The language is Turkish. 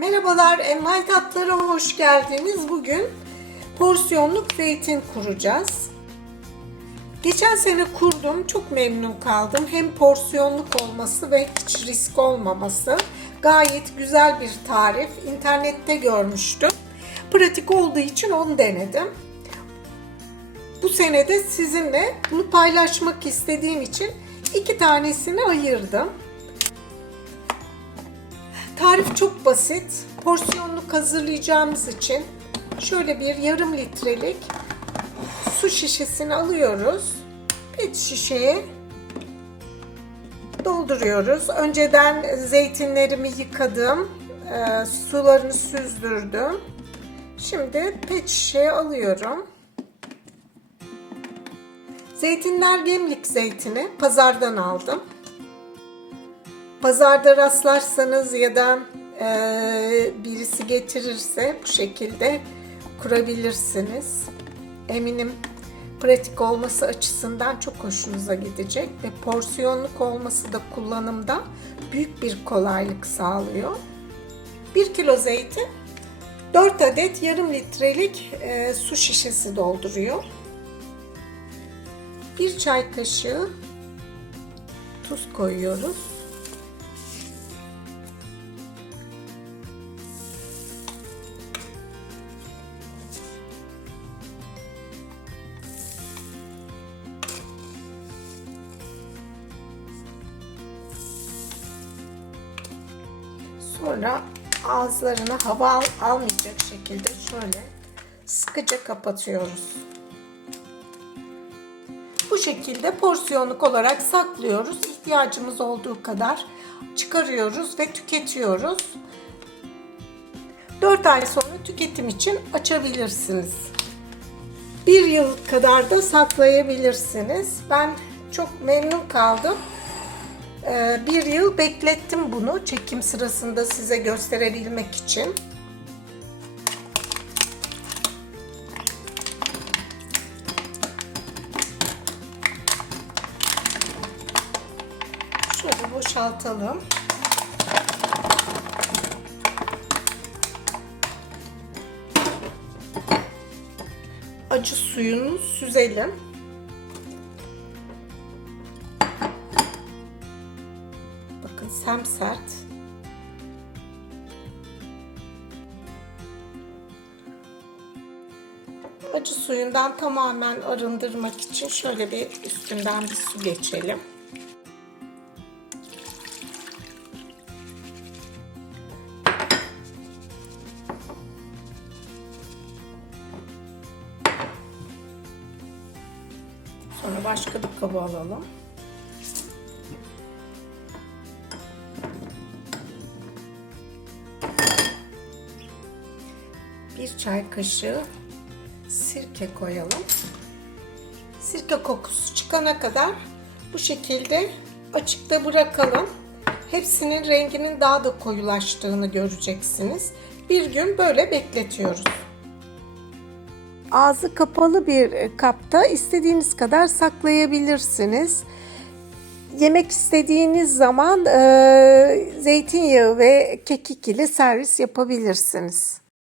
Merhabalar, Enval Tatlılara hoş geldiniz. Bugün porsiyonluk zeytin kuracağız. Geçen sene kurdum, çok memnun kaldım. Hem porsiyonluk olması ve hiç risk olmaması. Gayet güzel bir tarif. İnternette görmüştüm. Pratik olduğu için onu denedim. Bu sene de sizinle bunu paylaşmak istediğim için iki tanesini ayırdım. Tarif çok basit. Porsiyonluk hazırlayacağımız için şöyle bir yarım litrelik su şişesini alıyoruz. Pet şişeye dolduruyoruz. Önceden zeytinlerimi yıkadım. E, sularını süzdürdüm. Şimdi pet şişeye alıyorum. Zeytinler gemlik zeytini pazardan aldım. Pazarda rastlarsanız ya da e, birisi getirirse bu şekilde kurabilirsiniz. Eminim pratik olması açısından çok hoşunuza gidecek ve porsiyonluk olması da kullanımda büyük bir kolaylık sağlıyor. 1 kilo zeytin 4 adet yarım litrelik e, su şişesi dolduruyor. 1 çay kaşığı tuz koyuyoruz. Sonra ağızlarına hava al- almayacak şekilde şöyle sıkıca kapatıyoruz. Bu şekilde porsiyonluk olarak saklıyoruz. İhtiyacımız olduğu kadar çıkarıyoruz ve tüketiyoruz. 4 ay sonra tüketim için açabilirsiniz. Bir yıl kadar da saklayabilirsiniz. Ben çok memnun kaldım. Ee, bir yıl beklettim bunu çekim sırasında size gösterebilmek için. Şöyle boşaltalım. Acı suyunu süzelim. Bakın semsert. Acı suyundan tamamen arındırmak için şöyle bir üstünden bir su geçelim. Sonra başka bir kaba alalım. Çay kaşığı sirke koyalım. Sirke kokusu çıkana kadar bu şekilde açıkta bırakalım. Hepsinin renginin daha da koyulaştığını göreceksiniz. Bir gün böyle bekletiyoruz. Ağzı kapalı bir kapta istediğiniz kadar saklayabilirsiniz. Yemek istediğiniz zaman e, zeytinyağı ve kekik ile servis yapabilirsiniz.